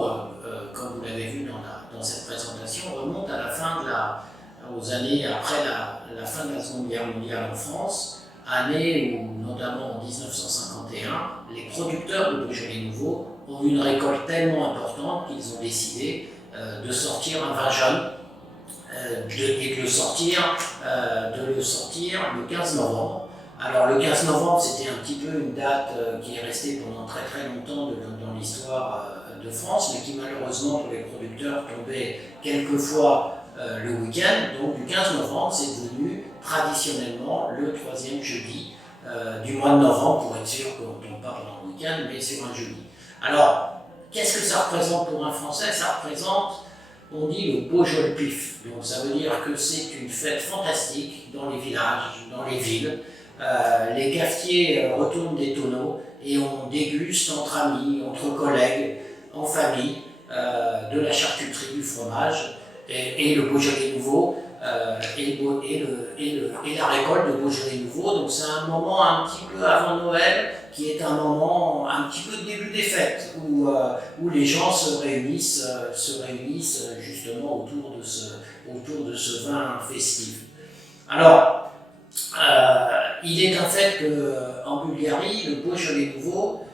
nouveau, comme vous l'avez vu dans cette présentation, remonte à la fin aux années après la fin de la Seconde Guerre mondiale en France, année où, notamment en 1951, les producteurs de Beaujolais nouveau ont eu une récolte tellement importante qu'ils ont décidé de sortir un vin jeune et de le sortir le 15 novembre. Alors le 15 novembre, c'était un petit peu une date qui est restée pendant très très longtemps dans l'histoire de France, mais qui malheureusement pour les producteurs tombait quelquefois le week-end. Donc du 15 novembre, c'est devenu traditionnellement le troisième jeudi du mois de novembre, pour être sûr qu'on ne tombe pas pendant le week-end, mais sur un jeudi. Alors, qu'est-ce que ça représente pour un Français? Ça représente, on dit, le Beaujolais pif. Donc ça veut dire que c'est une fête fantastique dans les villages, dans les villes. Les cafetiers retournent des tonneaux et on déguste entre amis, entre collègues, en famille, de la charcuterie, du fromage et le Beaujolais nouveau et la récolte de Beaujolais nouveau. Donc c'est un moment un petit peu avant Noël qui est un moment un petit peu de début des fêtes où les gens se réunissent justement autour de ce vin festif. Alors, il est un fait qu'en Bulgarie, le Beaujolais nouveau,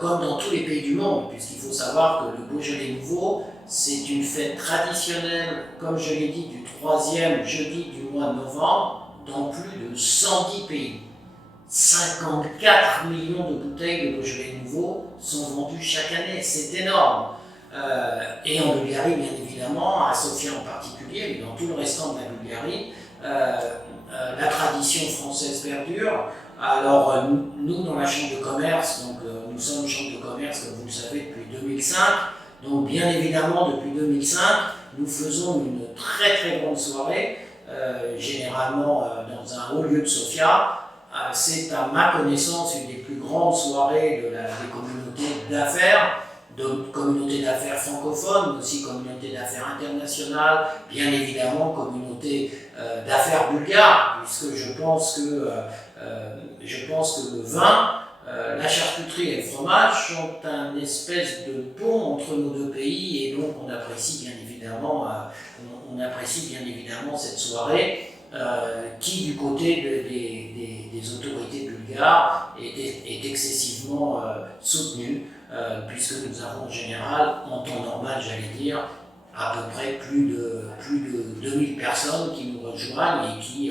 comme dans tous les pays du monde, puisqu'il faut savoir que le Beaujolais nouveau, c'est une fête traditionnelle, comme je l'ai dit, du troisième jeudi du mois de novembre, dans plus de 110 pays. 54 millions de bouteilles de Beaujolais nouveau sont vendues chaque année, c'est énorme. Et en Bulgarie, bien évidemment, à Sofia en particulier, mais dans tout le restant de la Bulgarie, la tradition française perdure. Alors nous, dans la Chambre de commerce, donc nous sommes Chambre de commerce, comme vous le savez, depuis 2005. Donc bien évidemment, depuis 2005, nous faisons une très très grande soirée, généralement dans un haut lieu de Sofia. C'est à ma connaissance une des plus grandes soirées des communautés d'affaires, de communautés d'affaires francophones, mais aussi communautés d'affaires internationales, bien évidemment communautés d'affaires bulgares, puisque je pense que le vin, la charcuterie et le fromage sont un espèce de pont entre nos deux pays, et donc on apprécie bien évidemment cette soirée qui, du côté des autorités bulgares, est excessivement soutenue, puisque nous avons en général, en temps normal, j'allais dire, à peu près plus de 2000 personnes qui nous rejoignent et qui,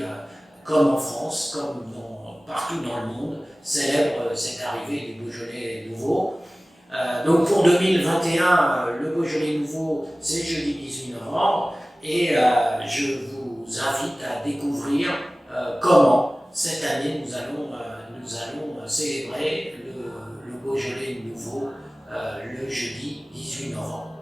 comme en France, comme partout dans le monde, célèbrent cette arrivée du Beaujolais nouveau. Donc pour 2021, le Beaujolais nouveau, c'est jeudi 18 novembre, et je vous invite à découvrir comment cette année nous allons célébrer le Beaujolais nouveau le jeudi 18 novembre.